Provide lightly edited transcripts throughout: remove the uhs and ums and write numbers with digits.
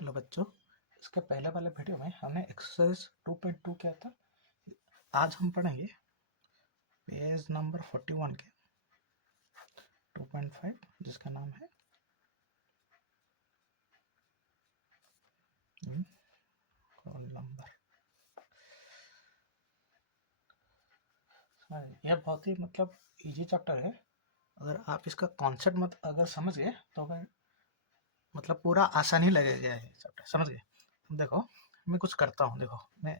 Hello बच्चों, इसके पहले वाले वीडियो में हमने एक्सरसाइज 2.2 किया था। आज हम पढ़ेंगे पेज नंबर 41 के 2.5 जिसका नाम है रोल नंबर। यह बहुत ही इजी चैप्टर है। अगर आप इसका कॉन्सेप्ट अगर समझ गए तो फिर पूरा आसान ही लगेगा ये चैप्टर, समझ गए। देखो मैं कुछ करता हूँ, देखो मैं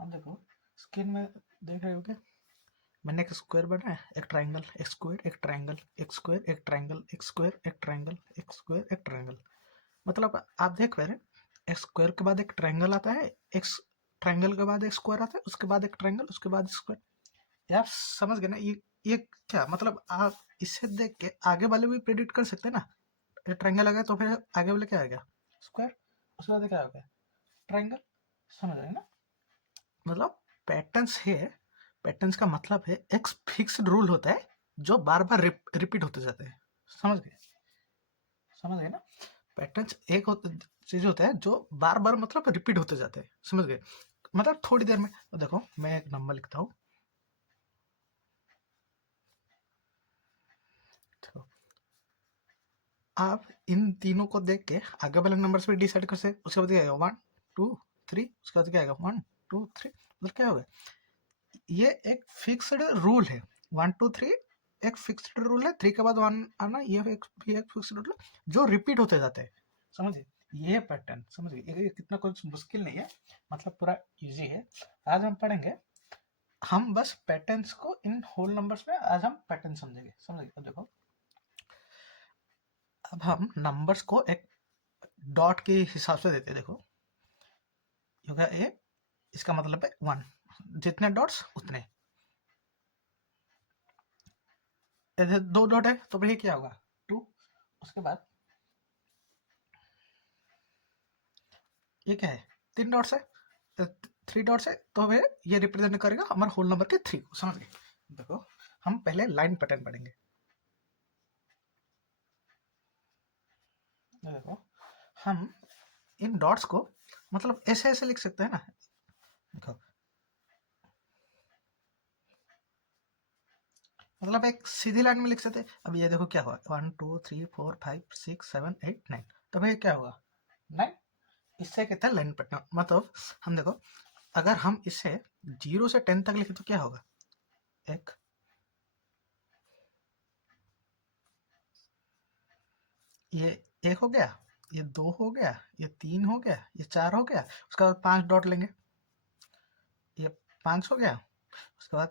अब देखो स्क्रीन में देख रहे हो क्या? मैंने एक स्क्वायर बनाया, एक ट्रायंगल, एक स्क्वायर, एक ट्रायंगल, एक स्क्वायर, एक ट्रायंगल, एक स्क्वायर, एक ट्रायंगल, एक स्क्वायर, एक ट्रायंगल। मतलब आप देख रहे हैं, एक स्क्वायर के बाद एक ट्रायंगल आता है, एक ट्रायंगल के बाद एक स्क्वायर आता है, उसके बाद एक ट्रायंगल, उसके बाद स्क्वायर। आप समझ गए ना? ये क्या मतलब? आप इसे देख के आगे वाले भी प्रेडिक्ट कर सकते हैं ना। ये ट्रायंगल आ गया तो फिर आगे वाले क्या आ गया? स्क्वायर। उसके बाद क्या हो गया? ट्रायंगल। समझ रहे हैं ना? मतलब पैटर्न्स है। पैटर्न्स का मतलब है एक फिक्स्ड रूल होता है जो बार बार रिपीट होते जाते हैं। समझ गए? समझ गए ना? पैटर्न्स एक चीज होता है जो बार बार रिपीट होते जाते हैं। समझ गए? मतलब थोड़ी देर में देखो मैं एक नंबर लिखता हूँ। तो आप इन तीनों को देख के आगे वाले नंबर पे डिसाइड कर सकते। उसके बाद क्या आएगा? 1 2 3। उसके बाद क्या आएगा? 1 2 3। मतलब क्या होगा? ये एक फिक्स्ड रूल है। 1 2 3 एक फिक्स्ड रूल है। 3 के बाद 1 आना, ये एक फिक्स्ड रूल है जो रिपीट होते जाते हैं। समझिए? ये पैटर्न समझिए, ये कितना कुछ मुश्किल नहीं है, पूरा इजी है। आज हम पढ़ेंगे, हम बस पैटर्न्स को इन होल नंबर्स में आज हम पैटर्न समझेंगे। समझिए? अब देखो, अब हम नंबर्स को एक डॉट के हिसाब से देते हैं। देखो होगा ए, इसका मतलब है 1, जितने डॉट्स उतने। इधर 2 डॉट है तो फिर क्या होगा? 2। उसके बाद ये क्या है? 3 डॉट्स है, 3 डॉट्स है तो फिर ये रिप्रेजेंट करेगा हमारे होल नंबर के 3 को। समझ गए? देखो हम पहले लाइन पैटर्न पढ़ेंगे। देखो हम इन डॉट्स को ऐसे ऐसे लिख सकते हैं ना। देखो एक सीधी लाइन में लिख सकते हैं। अब ये देखो क्या हुआ? 1 2 3 4 5 6 7 8 9। तो भाई क्या होगा? 9। इससे कहते हैं लाइन पैटर्न। हम देखो, अगर हम इसे 0 से 10 तक लिखे तो क्या होगा? एक, ये 1 हो गया, ये 2 हो गया, ये 3 हो गया, ये 4 हो गया। उसके बाद 5 डॉट लेंगे, ये 5 हो गया। उसके बाद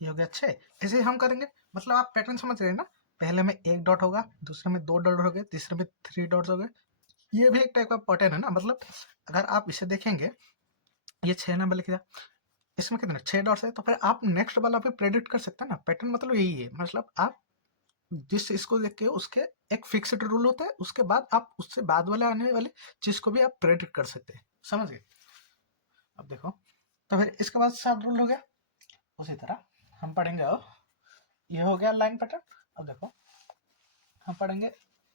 ये हो गया 6। ऐसे ही हम करेंगे। आप पैटर्न समझ रहे हैं ना? पहले में 1 डॉट होगा, दूसरे में 2 डॉट हो गए, तीसरे में 3 डॉट्स हो गए। ये भी एक टाइप का पैटर्न है ना। अगर आप इसे देखेंगे, ये 6 नंबर लिख दिया, इसमें कितने 6 डॉट्स है, तो फिर आप नेक्स्ट वाला भी प्रेडिक्ट कर सकते हैं ना। पैटर्न यही है। आप जिस इसको देख के उसके एक फिक्स्ड रूल होता है, उसके बाद आप उससे बाद वाले आने वाले चीज को भी आप प्रेडिक्ट कर सकते हैं। समझ गए? अब देखो, तो फिर इसके बाद 7 रूल हो गया। उसी तरह हम पढ़ेंगे। अब ये हो गया लाइन पैटर्न। अब देखो हम पढ़ेंगे,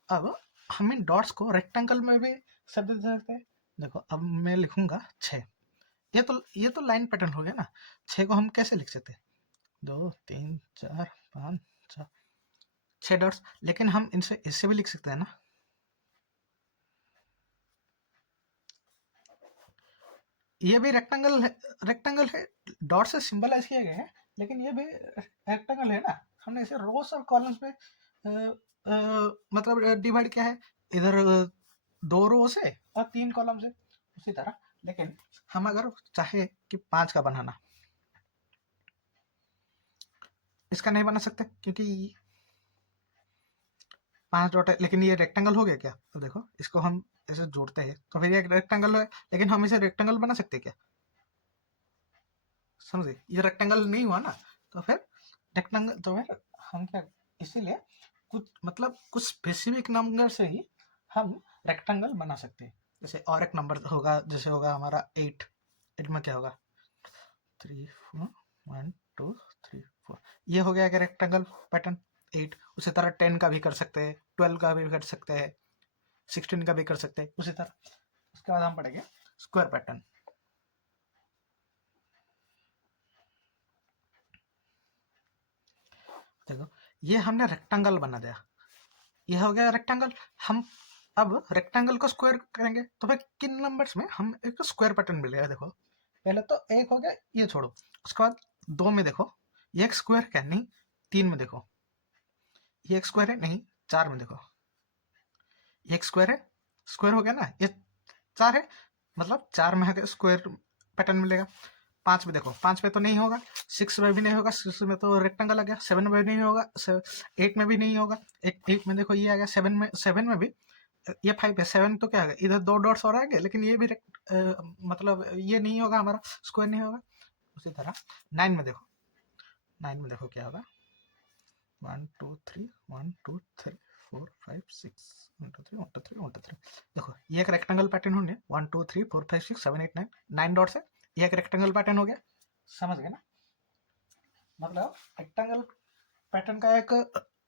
अब हम इन डॉट्स को रेक्टेंगल में भी शब्द दे सकते हैं। देखो अब मैं लिखूंगा 6। ये तो लाइन पैटर्न हो गया ना। 6 को हम कैसे लिख सकते हैं? 2 3 4 5 6, 6 डॉट्स। लेकिन हम इनसे इससे भी लिख सकते हैं ना। ये भी रेक्टेंगल है, रेक्टेंगल है। डॉट से सिंबलाइज किया गया है, लेकिन ये भी रेक्टेंगल है ना। हमने इसे रोज और कॉलम्स में डिवाइड किया है। इधर 2 रोज है और 3 कॉलम्स है। उसी तरह लेकिन हम अगर चाहे कि 5 का बनाना, इसका नहीं बना सकते क्योंकि 5 डॉट है। लेकिन ये रेक्टेंगल हो गया क्या? तो देखो इसको हम ऐसे जोड़ते हैं तो फिर ये रेक्टेंगल है। लेकिन हम इसे रेक्टेंगल बना सकते हैं क्या? समझे? ये रेक्टेंगल नहीं हुआ ना। तो फिर रेक्टेंगल तो फिर हम क्या, इसीलिए कुछ कुछ स्पेसिफिक नंबर से ही हम रेक्टेंगल बना सकते हैं। जैसे और एक नंबर होगा, जैसे होगा हमारा 8, 8 में क्या होगा 3 4 1 2 3 4, ये हो गया रेक्टेंगल पैटर्न 8। उसी तरह 10 का भी कर सकते हैं, 12 का भी कर सकते हैं, 16 का भी कर सकते हैं उसी तरह। उसके बाद हम पढ़ेंगे स्क्वायर पैटर्न। देखो ये हमने रेक्टेंगल बना दिया, ये हो गया रेक्टेंगल। हम अब रेक्टेंगल को स्क्वायर करेंगे तो भाई किन नंबर्स में हम एक स्क्वायर पैटर्न मिलेगा। देखो पहले तो एक हो गया, ये छोड़ो, उसके बाद 2 में देखो ये एक स्क्वायर क्या नहीं, 3 में देखो ये एक स्क्वायर है नहीं, 4 में देखो ये एक स्क्वायर है, स्क्वायर हो गया ना, ये 4 है, मतलब 4 में स्क्वायर पैटर्न मिलेगा। 5 में देखो, 5 में तो नहीं होगा, 6 में भी नहीं होगा, 6 में तो रेक्टेंगल आ गया, 7 में भी नहीं होगा, 8 में भी नहीं होगा, 8 में देखो ये आ गया, 7 में भी ये 5 है, 7 तो क्या आ गया, इधर 2 डॉट्स और आएंगे, लेकिन ये भी मतलब ये नहीं होगा हमारा, स्क्वायर नहीं होगा। उसी तरह 9 में देखो, 9 में देखो क्या होगा 1 2 3 1 2 3 4 5 6 1 2 3 1 2 3 1 2 3। देखो ये एक रेक्टेंगल पैटर्न होने 1 2 3 4 5 6 7 8 9, 9 डॉट्स है, ये एक रेक्टेंगल पैटर्न हो गया। समझ गए ना, मतलब रेक्टेंगल पैटर्न का एक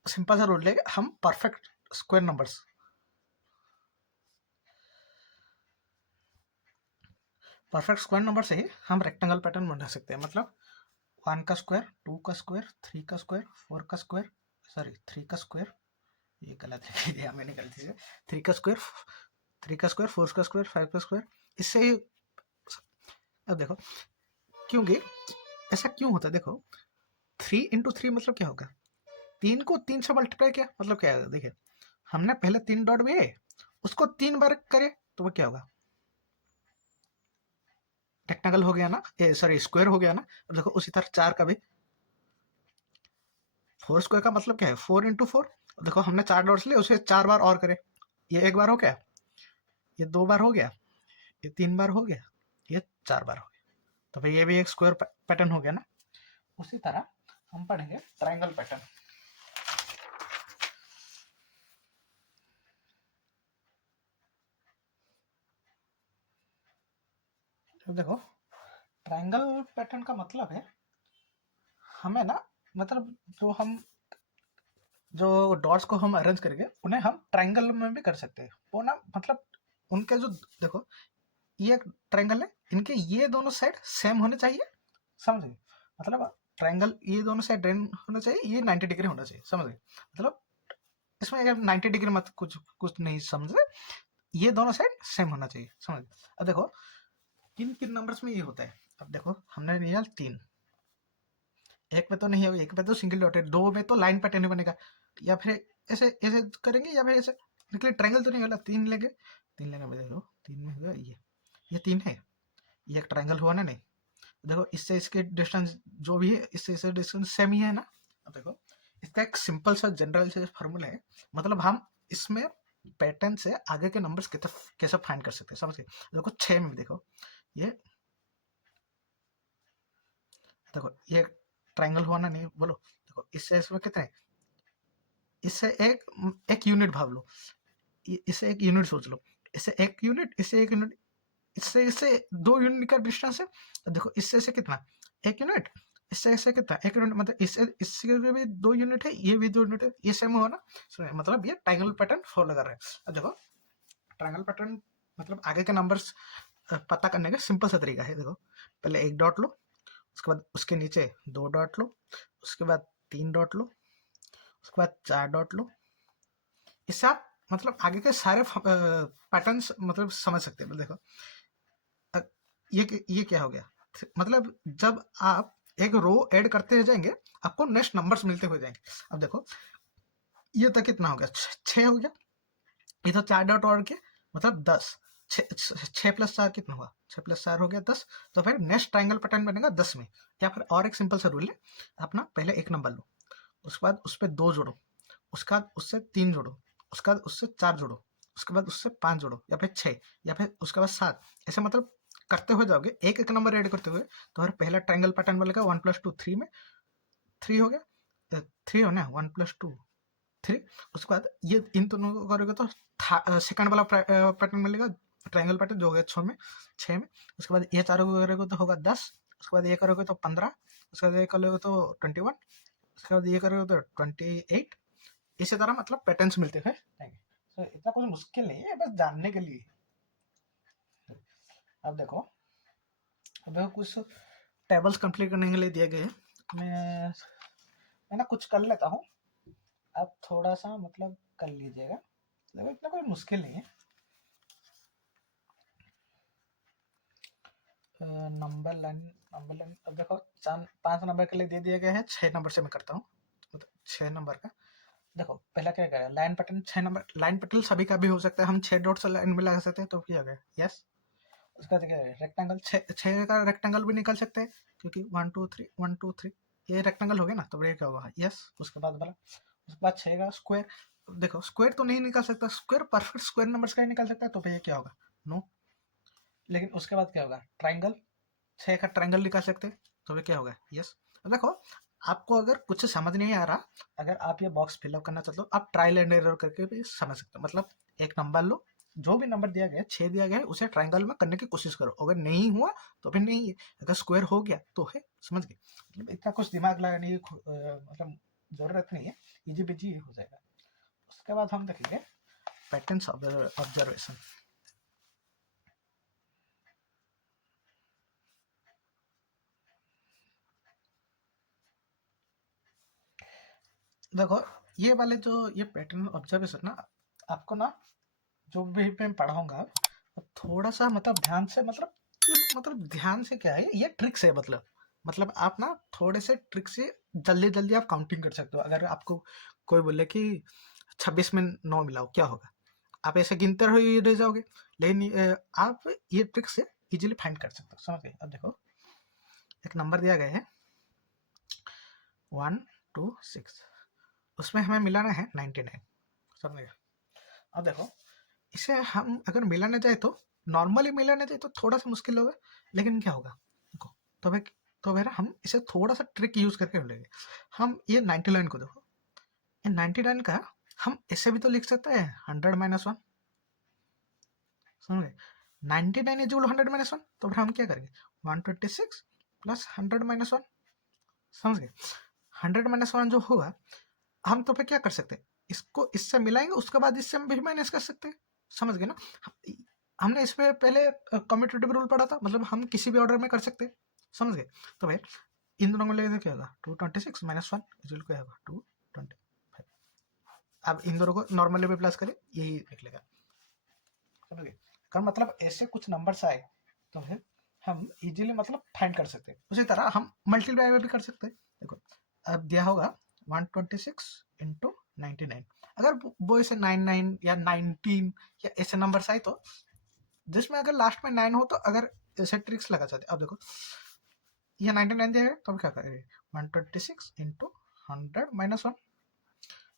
सिंपल सा रूल लेके हम perfect square numbers, perfect square number से ही हम रेक्टेंगल पैटर्न बना सकते हैं। मतलब 1 का स्क्वायर, 2 का स्क्वायर, 3 का स्क्वायर, 4 का स्क्वायर, सॉरी 3 का स्क्वायर, ये गलत लिख दिया मैंने गलती से, 3 का स्क्वायर, 3 का स्क्वायर, 4 का स्क्वायर, 5 का स्क्वायर, इससे ही। अब देखो क्योंकि ऐसा क्यों होता है, देखो 3 इंटू 3 मतलब क्या होगा, 3 को 3 से मल्टीप्लाई किया मतलब क्या होगा, देखिए हमने पहले 3 डॉट भी है, उसको 3 बार करे तो वो क्या होगा, रेक्टेंगल हो गया ना, सॉरी स्क्वायर हो गया ना। अब देखो उसी तरह 4 का भी, 4 स्क्वायर का मतलब क्या है 4 इंटू 4। देखो हमने 4 डॉट्स लिए, उसे 4 बार और करे, ये एक बार हो गया, ये 2 बार हो गया, ये 3 बार हो गया, ये 4 बार हो गया, तो भाई ये भी एक स्क्वायर पैटर्न हो गया ना। उसी तरह हम पढ़ेंगे ट्रायंगल पैटर्न। तो देखो ट्रायंगल पैटर्न का मतलब है हमें ना, मतलब जो डॉट्स को हम अरेंज करेंगे उन्हें हम ट्रायंगल में भी कर सकते हैं। वो ना मतलब उनके जो, देखो ये एक ट्रायंगल है, इनके ये दोनों साइड सेम होने चाहिए, समझ गए, मतलब ट्रायंगल ये दोनों साइड होना चाहिए, ये 90 डिग्री होना चाहिए, समझ गए, मतलब इसमें अगर 90 डिग्री मत कुछ कुछ नहीं समझे, ये दोनों साइड सेम होना चाहिए, समझ गए। अब देखो किन किन नंबर्स में ये होता है, अब देखो हमने लिया 3, एक में तो नहीं होगा, एक में तो सिंगल डॉट है, 2 में तो लाइन पैटर्न ही बनेगा, या फिर ऐसे ऐसे करेंगे, या फिर ऐसे निकले ट्रायंगल तो नहीं होगा, 3 लेंगे, 3 लेंगे, देखो 3 में होगा ये 3 है, ये एक ट्रायंगल हुआ ना नहीं। देखो इससे इसके डिस्टेंस जो भी है, इससे इससे डिस्टेंस सेम ही है ना। अब देखो इसका एक सिंपल सा जनरल से फार्मूला है, मतलब हम इसमें पैटर्न से आगे के नंबर्स कैसे फाइंड कर सकते हैं, समझ गए। देखो 6 में देखो ये, देखो ये ट्रायंगल हुआ ना नहीं, बोलो देखो इससे इसमें कितने, इससे एक एक यूनिट भाव लो, इससे एक यूनिट सोच लो, इससे एक यूनिट, इससे एक यूनिट, इससे इससे 2 यूनिट का डिस्टेंस है। तो देखो इससे से कितना, 1 यूनिट, इससे इससे कितना 1 यूनिट, मतलब इससे इससे भी 2 यूनिट है, ये भी 2 यूनिट है, ये सेम हुआ ना। मतलब ये ट्रायंगल पैटर्न फॉलो कर रहा है। अब देखो ट्रायंगल पैटर्न मतलब आगे के नंबर्स पता करने का सिंपल सा तरीका है। देखो पहले 1 डॉट लो, उसके बाद उसके नीचे 2 डॉट लो, उसके बाद 3 डॉट लो, उसके बाद 4 डॉट लो। इससे आप मतलब आगे के सारे पैटर्न्स मतलब समझ सकते हैं। देखो ये क्या हो गया, मतलब जब आप एक रो ऐड करते जाएंगे आपको नेक्स्ट नंबर्स मिलते हुए जाएंगे। अब देखो ये तक कितना हो गया, 6 हो गया, ये तो 4 डॉट और के मतलब 10, 6 प्लस 4 कितना हुआ, 6 प्लस 4 हो गया 10। तो फिर नेक्स्ट ट्रायंगल पैटर्न बनेगा 10 में। या फिर और एक सिंपल सा रूल है, अपना पहले एक नंबर लो, उसके बाद उस पर 2 जोड़ो, उसके बाद उससे 3 जोड़ो, उसके बाद उससे 4 जोड़ो, उसके बाद उससे 5 जोड़ो, या फिर 6, या फिर उसके बाद 7, ऐसे मतलब करते हुए जाओगे एक एक नंबर ऐड करते हुए। तो हर पहला ट्रायंगल पैटर्न बनेगा 1 + 2 3 में, 3 हो गया, 3 हो ना, 1 + 2 3। उसके बाद ये इन दोनों को करोगे तो सेकंड वाला पैटर्न मिलेगा ट्रायंगल पैटर्न जो हो गया 6 में। उसके बाद ये चारों को करोगे तो होगा 10, उसके बाद ये करोगे तो 15, उसके बाद ये करोगे तो 21, उसके बाद ये करोगे तो 28। इसी तरह मतलब पैटर्न्स मिलते हुए जाएंगे। तो इतना कुछ मुश्किल नहीं है, बस जानने के लिए। अब देखो कुछ टेबल्स कंप्लीट करने के लिए दिए गए हैं। मैं ना कुछ कर लेता हूँ, आप थोड़ा सा मतलब कर लीजिएगा, देखो इतना कोई मुश्किल नहीं है। नंबर लाइन अब देखो 5 नंबर के लिए दे दिए गए हैं, 6 नंबर से मैं करता हूँ, मतलब 6 नंबर का। देखो पहला क्या करें, line pattern 6 number, line pattern सभी का भी हो सकता है, हम 6 डॉट से लाइन में लगा सकते हैं, तो क्या हो गया यस। उसका क्या है, रेक्टेंगल 6 का रेक्टेंगल भी निकाल सकते हैं, क्योंकि 1 2 3 1 2 3 ये रेक्टेंगल हो गया ना, तो ये क्या होगा यस। उसके बाद वाला, उसके बाद 6 का स्क्वायर, देखो स्क्वायर तो नहीं निकाल सकता, स्क्वायर परफेक्ट स्क्वायर नंबर्स का ही निकाल सकता है, तो भैया क्या होगा नो। लेकिन उसके बाद क्या होगा, ट्राइंगल 6 का ट्रायंगल निकाल सकते हैं, तो क्या होगा यस। देखो आपको अगर कुछ समझ नहीं आ रहा, अगर आप ये बॉक्स फिलअप करना चाहते हो, आप ट्रायल एंड एरर करके भी समझ सकते हो। मतलब एक नंबर लो, जो भी नंबर दिया गया 6 दिया गया है, उसे ट्रायंगल में करने की कोशिश करो, अगर नहीं हुआ तो फिर नहीं है, अगर स्क्वायर हो गया तो है, समझ गए। मतलब इतना कुछ दिमाग लगाने की मतलब जरूरत नहीं है, इजी बिजी हो जाएगा। उसके बाद हम देखेंगे पैटर्न्स ऑब्जर्वेशन। देखो ये वाले जो ये पैटर्न ऑब्जर्वेशन ना, आपको ना जो भी मैं पढ़ाऊंगा थोड़ा सा मतलब ध्यान से, मतलब ध्यान से क्या है, ये ट्रिक्स है, मतलब आप ना थोड़े से ट्रिक से जल्दी जल्दी आप काउंटिंग कर सकते हो। अगर आपको कोई बोले कि 26 में 9 मिलाओ, क्या होगा, आप ऐसे गिनते रह जाओगे, लेकिन आप ये ट्रिक से इजीली फाइंड कर सकते हो, समझ गए। अब देखो एक नंबर दिया गया है 1 2 6, उसमें हमें मिलाना है 99, समझ गए। अब देखो इसे हम अगर मिलाने जाए तो, नॉर्मली मिलाने जाए तो थोड़ा सा मुश्किल होगा, लेकिन क्या होगा देखो, तो भाई तो फिर हम इसे थोड़ा सा ट्रिक यूज करके मिलेंगे। हम ये 99 को देखो, ये 99 का हम ऐसे भी तो लिख सकते हैं 100 - 1, समझे। 99 इज 100 - 1, तो फिर हम क्या करेंगे 126 प्लस 100 - 1, समझ गए। 100 - 1 जो होगा, हम तो फिर क्या कर सकते हैं, इसको इससे मिलाएंगे, उसके बाद इससे हम भी माइनस कर सकते हैं, समझ गए ना। हमने इसमें पहले कम्यूटेटिव रूल पढ़ा था, मतलब हम किसी भी ऑर्डर में कर सकते हैं, समझ गए। तो भाई इन दोनों को लेकर क्या होगा 226 - 1 इक्वल क्या होगा 225। अब इन दोनों को नॉर्मली भी प्लस करें, यही निकलेगा, समझ गए। अगर मतलब ऐसे कुछ नंबर्स आए तो फिर हम इजीली मतलब फाइंड कर सकते हैं। उसी तरह हम मल्टीप्लाई भी कर सकते हैं। देखो अब दिया होगा 126 × 99, अगर वो ऐसे 99 या 19 या ऐसे नंबर्स आए, तो जिसमें अगर लास्ट में 9 हो, तो अगर ऐसे ट्रिक्स लगा सकते। अब देखो ये 99 दिया है, तो हम क्या करेंगे 126 × 100 - 1,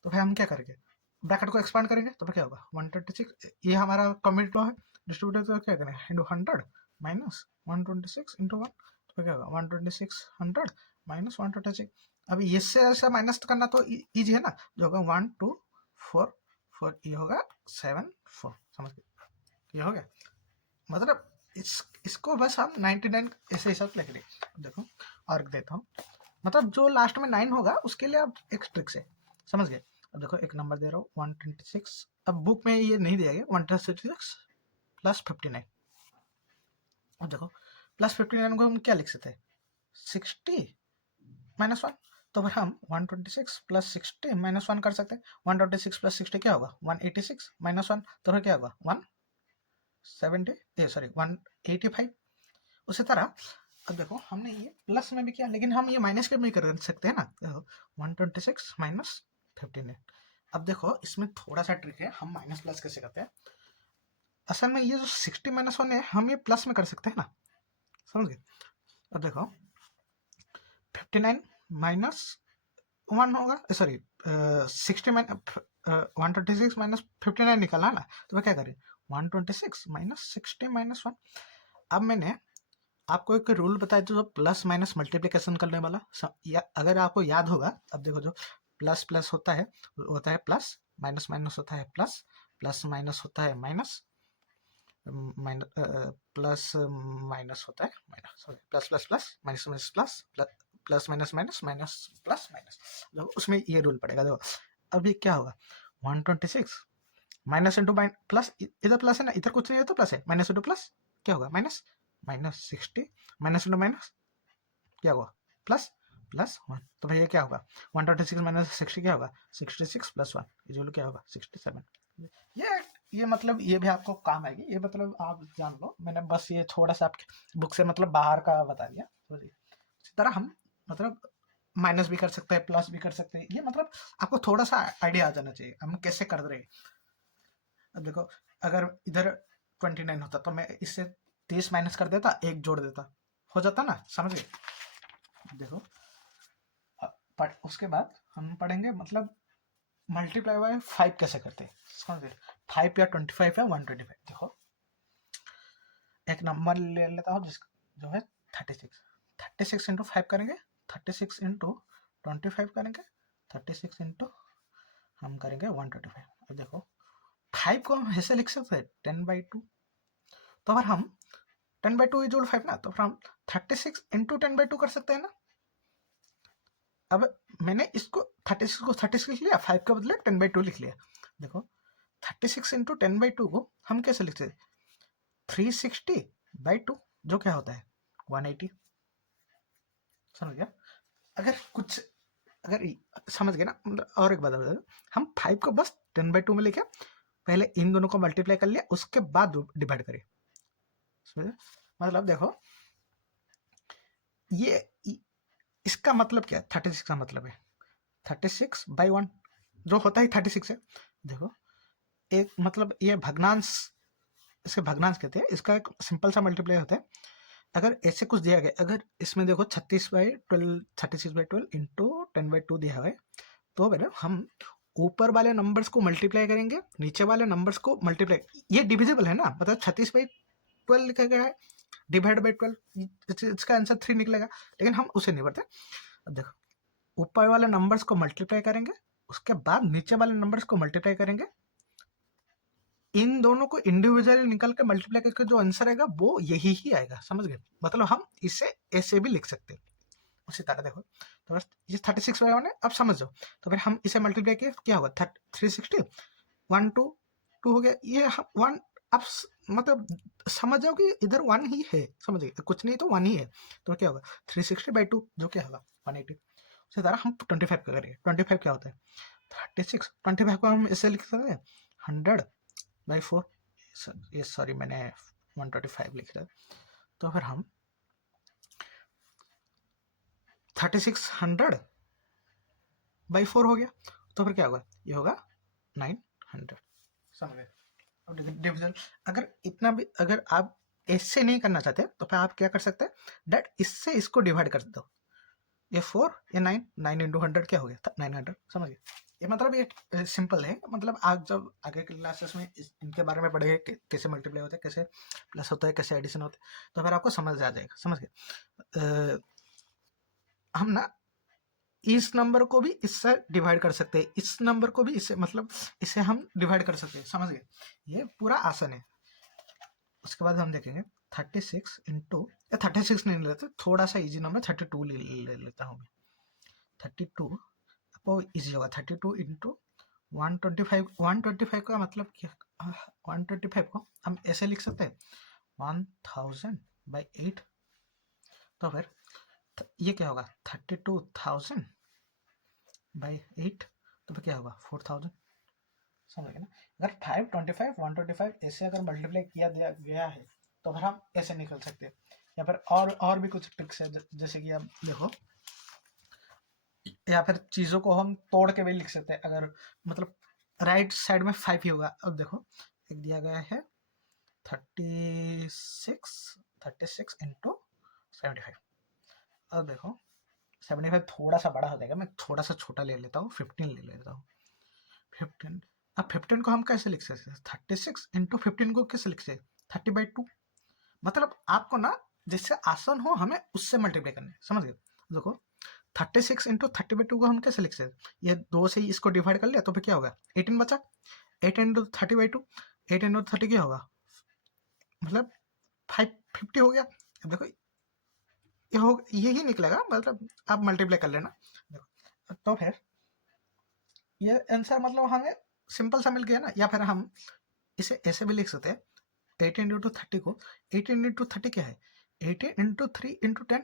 तो फिर हम क्या करेंगे ब्रैकेट को एक्सपांड करेंगे, तो फिर क्या होगा 126, ये हमारा कम्यूटेटिव लॉ है, डिस्ट्रीब्यूटर तो क्या करें इंटू 100 माइनस 126 × 1, तो क्या होगा 126 100 माइनस 126। अब इससे ऐसा माइनस करना तो इजी है ना, जो होगा 1 2 4 4, ये होगा 7 4, समझ गए, ये हो गया। मतलब इसको बस हम 99 ऐसे हिसाब से लिख रहे। देखो और देता हूँ, मतलब जो लास्ट में 9 होगा उसके लिए आप एक ट्रिक से समझ गए। अब देखो एक नंबर दे रहा हूँ 126, अब बुक में ये नहीं दिया गया 126 प्लस 59। अब देखो प्लस 59 को हम क्या लिख सकते हैं 60 - 1, तो फिर हम 126 प्लस 60 - 1 कर सकते हैं। 126 प्लस 60 क्या होगा 186 - 1, तो फिर क्या होगा 185। उसी तरह अब देखो हमने ये प्लस में भी किया, लेकिन हम ये माइनस के में कर सकते हैं ना। देखो 126 माइनस 59। अब देखो इसमें थोड़ा सा ट्रिक है, हम माइनस प्लस कैसे करते हैं। असल में ये जो 60 - 1 है, हम ये प्लस में कर सकते हैं ना, समझ गए। अब देखो 59 माइनस 1 होगा, सॉरी 60 126 माइनस 59 निकाला ना, तो क्या करें 126 माइनस 60 - 1। अब मैंने आपको एक रूल बताया जो प्लस माइनस मल्टीप्लिकेशन करने वाला, अगर आपको याद होगा। अब देखो जो प्लस प्लस होता है प्लस, माइनस माइनस होता है प्लस, प्लस माइनस होता है माइनस, प्लस माइनस होता है, minus sorry plus plus plus minus minus plus plus minus minus minus plus minus, देखो उसमें ये रूल पड़ेगा। देखो अब ये क्या होगा, 126 माइनस इंटू प्लस, इधर प्लस है ना, इधर कुछ नहीं है तो प्लस है, माइनस इंटू प्लस क्या होगा minus, minus 60 minus into minus क्या होगा प्लस प्लस 1। तो भैया क्या होगा 126 माइनस 60 क्या होगा 66 प्लस 1 इक्वल क्या होगा 67। ये मतलब ये भी आपको काम आएगी, ये मतलब आप जान लो, मैंने बस ये थोड़ा सा आपके बुक से मतलब बाहर का बता दिया। तो इसी तरह हम मतलब माइनस भी कर सकते हैं, प्लस भी कर सकते हैं, ये मतलब आपको थोड़ा सा आइडिया आ जाना चाहिए हम कैसे कर रहे हैं। अब देखो अगर इधर 29 होता तो मैं इससे 30 माइनस कर देता, एक जोड़ देता, हो जाता ना, समझ गए। देखो उसके बाद हम पढ़ेंगे मतलब मल्टीप्लाई बाय 5 कैसे करते हैं, समझ गए। 5 या 25 या 125। देखो एक नंबर ले लेता हूँ जिस जो है 36, 36 इंटू 5 करेंगे, 36 इंटू 25 करेंगे, 36 इंटू हम करेंगे 125। अब देखो 5 को हम ऐसे लिख सकते हैं 10/2, तो अगर हम 10/2 इज 5 ना, तो फिर हम 36 इंटू 10/2 कर सकते हैं ना। अब मैंने इसको 36 को 36 लिख लिया, 5 के बदले 10/2 लिख लिया। देखो 36 इंटू 10/2 को हम कैसे लिखते हैं 360/2, जो क्या होता है 180। समझ गया। अगर कुछ अगर समझ गए ना, मतलब और एक बात बता दो, हम 5 को बस 10/2 में लिखे, पहले इन दोनों को मल्टीप्लाई कर लिया, उसके बाद डिवाइड करें। मतलब देखो ये इसका मतलब क्या है, 36 का मतलब है 36/1 जो होता है 36 है। देखो एक मतलब ये भग्नांश, इसे भग्नांश कहते हैं, इसका एक सिंपल सा मल्टीप्लाई होता है। अगर ऐसे कुछ दिया गया, अगर इसमें देखो 36/12 36/12 इंटू 10/2 दिया हुआ है, तो बेटा हम ऊपर वाले नंबर्स को मल्टीप्लाई करेंगे, नीचे वाले नंबर्स को मल्टीप्लाई, ये डिविजिबल है ना, मतलब 36/12 लिखा गया है, डिवाइड बाई 12, इसका आंसर 3 निकलेगा, लेकिन हम उसे नहीं पढ़ते। अब देखो ऊपर वाले नंबर्स को मल्टीप्लाई करेंगे, उसके बाद नीचे वाले नंबर्स को मल्टीप्लाई करेंगे, इन दोनों को इंडिविजुअली निकल के मल्टीप्लाई करके जो आंसर आएगा वो यही ही आएगा, समझ गए। मतलब हम इसे ऐसे भी लिख सकते हैं उसी तरह। देखो तो बस ये 36/1 है, अब समझ जाओ। तो फिर हम इसे मल्टीप्लाई किए क्या होगा 360, 1 2 2 हो गया, ये 1, अब मतलब समझ जाओ कि इधर 1 ही है, समझ गए, कुछ नहीं तो 1 ही है। तो क्या होगा 360/2 जो क्या होगा 180। उसी तरह हम 25 का करेंगे, 25 क्या होता है 36, 25 को हम ऐसे लिख सकते हैं 100/4, ये सॉरी मैंने 125 लिख रहा है। तो फिर हम 3600/4 हो गया, तो फिर क्या होगा ये होगा 900, समझ गए। अब डिविजन अगर इतना भी अगर आप ऐसे नहीं करना चाहते तो फिर आप क्या कर सकते हैं डेट इससे इसको डिवाइड कर दो, ये 4 ये 9, 9 इंटू 100 क्या हो गया 900, समझ गए। ये मतलब ये सिंपल है, मतलब आप जब आगे के क्लासेस में इनके बारे में पढ़ेंगे कैसे मल्टीप्लाई होता है, कैसे प्लस होता है, कैसे एडिशन होता है, तो फिर आपको समझ आ जाएगा, समझ गए। हम ना इस नंबर को भी इससे डिवाइड कर सकते हैं, इस नंबर को भी इससे, मतलब इसे हम डिवाइड कर सकते हैं, समझ गए। ये पूरा आसान है। उसके बाद हम देखेंगे 36 इंटू, 36 नहीं लेते, थोड़ा सा इजी नंबर 32 ले लेता हूँ मैं। 32 आपको इजी होगा, 32 इंटू 125, 125 का मतलब क्या, 125 को हम ऐसे लिख सकते हैं 1000/8। तो फिर ये क्या होगा 32,000/8, तो फिर क्या होगा 4000, समझ गए ना। अगर 525 125 ऐसे अगर मल्टीप्लाई किया दिया गया है तो फिर हम ऐसे निकल सकते हैं, या फिर और भी कुछ ट्रिक्स है, जैसे कि आप देखो, या फिर चीज़ों को हम तोड़ के भी लिख सकते हैं, अगर मतलब राइट साइड में 5 ही होगा। अब देखो एक दिया गया है 36 इंटू 75। अब देखो 75 थोड़ा सा बड़ा हो जाएगा, मैं थोड़ा सा छोटा ले लेता हूँ, 15 ले लेता हूँ 15। अब 15 को हम कैसे लिख सकते हैं 36 इंटू 15 को कैसे लिख सकते हैं 30/2, मतलब आपको ना जिससे आसान हो हमें उससे मल्टीप्लाई करना है, समझ गए। देखो 36 इंटू 30/2 को हम कैसे लिख सकते हैं, ये 2 से ही इसको डिवाइड कर लिया तो फिर क्या होगा 18 बचा, 8 इंटू 30/2, 8 इंटू 30 क्या होगा मतलब 550 हो गया। अब देखो ये हो यही निकलेगा, मतलब आप मल्टीप्लाई कर लेना। देखो तो फिर ये आंसर मतलब हमें सिंपल सा मिल गया ना। या फिर हम इसे ऐसे भी लिख सकते हैं, 18 इंटू 30 को, 18 इंटू 30 क्या है, 18 इंटू 3 इंटू 10,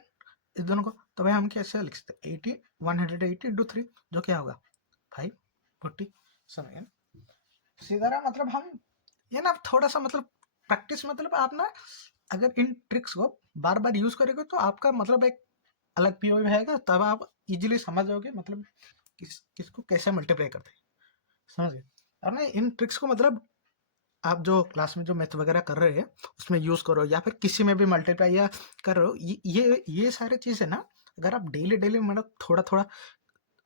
इस दोनों को। तो भाई हम कैसे लिख सकते हैं, 80 180 इंटू 3 जो क्या होगा 540। समझ गए ना? सीधा रहा, मतलब हम ये ना थोड़ा सा मतलब प्रैक्टिस, मतलब आप ना अगर इन ट्रिक्स को बार बार यूज करेंगे तो आपका मतलब एक अलग पीओवी रहेगा, तब आप इजीली समझ जाओगे मतलब किसको कैसे मल्टीप्लाई करते हैं। समझ गए? और ना इन ट्रिक्स को मतलब आप जो क्लास में जो मैथ वगैरह कर रहे हैं उसमें यूज करो, या फिर किसी में भी मल्टीप्लाई या कर रहे हो, ये सारे चीजें ना अगर आप डेली डेली मतलब थोड़ा थोड़ा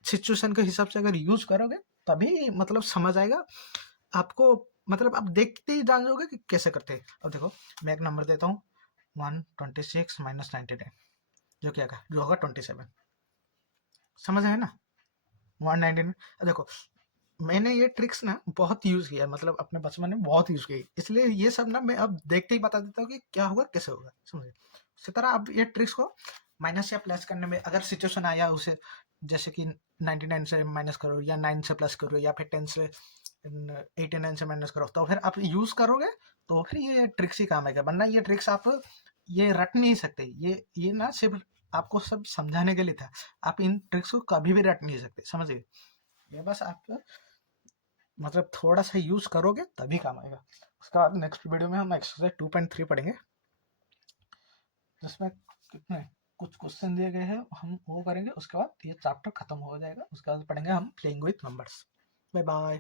सिचुएशन के हिसाब से अगर यूज करोगे तभी मतलब समझ आएगा आपको। मतलब आप देखते ही जान जाओगे कि कैसे करते हैं। अब देखो मैं एक नंबर देता हूँ, 126 माइनस 99 जो क्या का जो होगा 27। समझ आए ना? 199। अब देखो मैंने ये ट्रिक्स ना बहुत यूज किया है, मतलब अपने बचपन में बहुत यूज की, इसलिए ये सब ना मैं अब देखते ही बता देता हूँ कि क्या होगा कैसे होगा। समझे? उसी तरह अब ये ट्रिक्स को माइनस या प्लस करने में अगर सिचुएशन आया उसे, जैसे कि 99 से माइनस करो या 9 से प्लस करो या फिर 10 से 89 से माइनस करो, तो फिर आप यूज करोगे तो फिर ये ट्रिक्स ही काम आएगा। वरना ये ट्रिक्स आप ये रट नहीं सकते, ये ना सिर्फ आपको सब समझाने के लिए था। आप इन ट्रिक्स को कभी भी रट नहीं सकते। समझ गए? ये बस आप मतलब थोड़ा सा यूज करोगे तभी काम आएगा। उसके बाद नेक्स्ट वीडियो में हम एक्सरसाइज 2.3 पढ़ेंगे, जिसमें कितने कुछ क्वेश्चन दिए गए हैं, हम वो करेंगे। उसके बाद ये चैप्टर खत्म हो जाएगा। उसके बाद पढ़ेंगे हम playing with numbers. Bye bye.